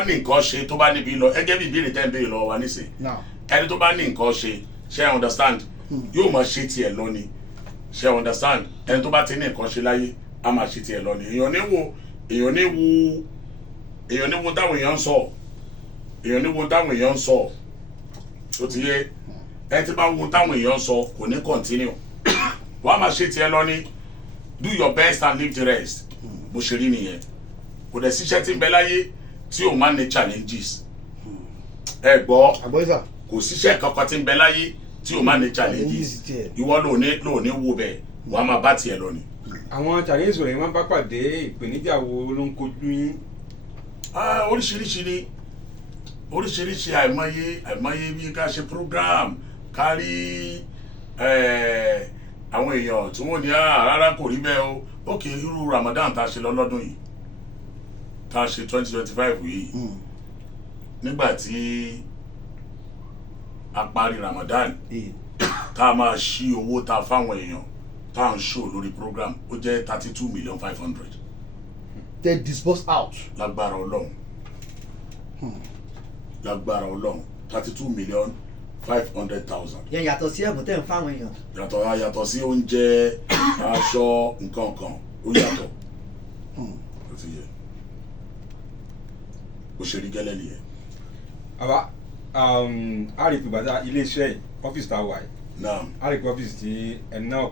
bá ní nǹkan ṣe tó bá níbi lọ ẹgẹ́ bí ìbéèrè tẹ́ ń béèrè lọ́wọ́ wa nísìn ẹni tó bá ní nǹkan ṣe ṣe understand yóò máa ṣe tiẹ̀ lọ ni ṣe understand ẹni tó bá ti ní nǹkan ṣe láyé á máa ṣe tiẹ̀ lọ ni èèyàn ní wo táwọn èèyàn ń sọ èèyàn ní wo táwọn èèyàn ń sọ ó ti yé ẹni tí bá wo táwọn èèyàn ń sọ kò ní continue wàá máa ṣe tiẹ̀ lọ ni do your best and leave the rest bó ṣe rí nìyẹn kò dẹ̀ síṣẹ́ tí ń bẹ láyé tí o máa ní challenges ẹ gbọ́ kò síṣẹ́ kankan tí ń bẹ láyé tí o máa ní challenges ìwọ ló ní wo bẹ́ẹ̀ wàá máa bá tiẹ̀ lọ ni. àwọn challenges rẹ̀ wọ́n bá pàdé ìpèníjà wo ló ń kojú yín. oríṣiríṣi ni oríṣiríṣi àìmọye bí ká ṣe program ká rí àwọn èèyàn tí wọ́n ní rárá kò rí bẹ́ẹ̀ o ókè irú Ramadan tá a ṣe lọ́dún yìí tá a ṣe 2025 yìí nígbà tí a parí Ramadan tá a máa ṣí owó tá a fáwọn èèyàn tá a ń show lórí program ó jẹ́ 32,500,000. they disburse out. lágbára Ọlọ́run lágbára Ọlọ́run 32,500,000. yẹn yàtọ̀ sí ẹ̀bùn tẹ̀ ń fáwọn èèyàn. yàtọ̀ sí oúnjẹ aṣọ nǹkan kan ó yàtọ̀ ó ti yẹ ó ṣe rí gẹ́lẹ́ nìyẹn. àwa a rí ìpìgbàdá iléeṣẹ́ ọ́fíìsì tá a wà yìí náà a rí ìpìgbàdá ọ́fíìsì tí ẹni náà